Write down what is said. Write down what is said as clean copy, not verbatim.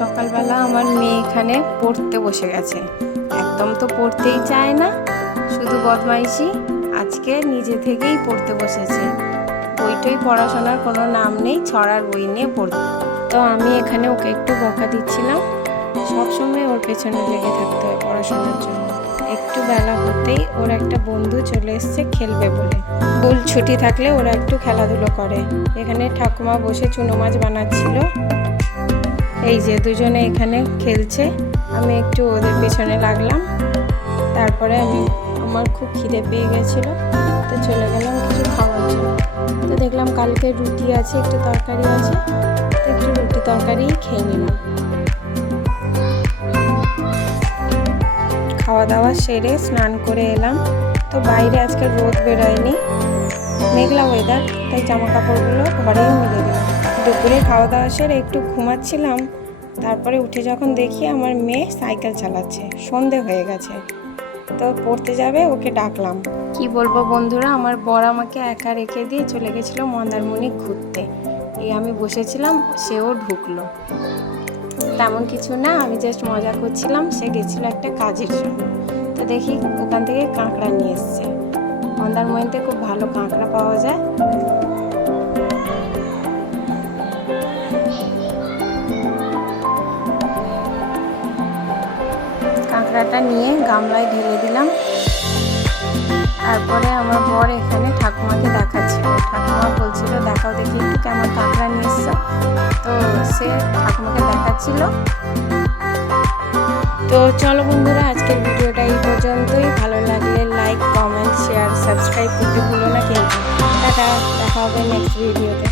সকালবেলা আমার মেয়ে এখানে পড়তে বসে গেছে। একদম তো পড়তেই চায় না, শুধু বদমাইশি। আজকে নিজে থেকেই পড়তে বসেছে। বইটই পড়াশোনার কোনো নাম নেই, ছড়ার বই নিয়ে পড়তে। তো আমি এখানে ওকে একটু বকা দিচ্ছিলাম। সবসময় ওর পেছনে লেগে থাকতে হয় পড়াশোনার জন্য। একটু বেলা হতেই ওর একটা বন্ধু চলে এসছে খেলবে বলে। স্কুল ছুটি থাকলে ওরা একটু খেলাধুলো করে। এখানে ঠাকুমা বসে চুনো মাছ বানাচ্ছিল। এই যে দুজনে এখানে খেলছে, আমি একটু ওদের পেছনে লাগলাম। তারপরে আমার খুব খিদে পেয়ে গেছিলো, তো চলে গেলাম কিছু খাওয়ার জন্য। তো দেখলাম কালকে রুটি আছে, একটু তরকারি আছে, তো একটু রুটি তরকারিই খেয়ে নিলাম। খাওয়া দাওয়া সেরে স্নান করে এলাম। তো বাইরে আজকে রোদ বেরোয়নি, মেঘলা ওয়েদার, তাই জামা কাপড়গুলো ঘরেই মিলে দিলাম। দুপুরে খাওয়া দাওয়া সেরে একটু ঘুমাচ্ছিলাম। তারপরে উঠে যখন দেখি আমার মেয়ে সাইকেল চালাচ্ছে, সন্ধে হয়ে গেছে, তো পড়তে যাবে, ওকে ডাকলাম। কি বলবো বন্ধুরা, আমার বর আমাকে একা রেখে দিয়ে চলে গেছিলো মন্দারমণি ঘুরতে। এই আমি বসেছিলাম, সেও ঢুকলো। তেমন কিছু না, আমি জাস্ট মজা করছিলাম। সে গেছিলো একটা কাজের জন্য। তো দেখি ওখান থেকে কাঁকড়া নিয়ে এসছে। মন্দারমণিতে খুব ভালো কাঁকড়া পাওয়া যায়। কাঁকড়াটা নিয়ে গামলায় ঢেলে দিলাম। তারপরে আমার বর এখানে ঠাকুমাকে দেখাচ্ছিল। ঠাকুমা বলছিল দেখাও দেখি একটু কেমন কাঁকড়া নিয়ে এসছো। তো সে ঠাকুমাকে দেখাচ্ছিল। তো চলো বন্ধুরা, আজকের ভিডিওটা এই পর্যন্তই। ভালো লাগলে লাইক, কমেন্ট, শেয়ার, সাবস্ক্রাইব করতে ভুলো না কিন্তু। টাটা, দেখা হবে নেক্সট ভিডিওতে।